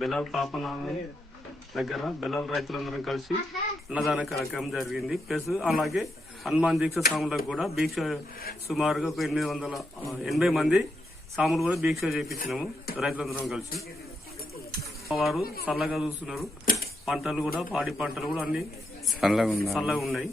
బిలాల్ పాపన దగ్గర బిలాల్ రైతులందరం కలిసి అన్నదాన కార్యక్రమం జరిగింది. ప్లస్ అలాగే హనుమాన్ దీక్ష స్వాములకు కూడా భీక్ష సుమారుగా ఒక ఎనిమిది వందల ఎనభై మంది సాములు కూడా భీక్ష చేయించినాము రైతులందరం కలిసి. వారు చల్లగా చూస్తున్నారు. పంటలు కూడా పాడి పంటలు కూడా అన్ని చల్లగా ఉన్నాయి.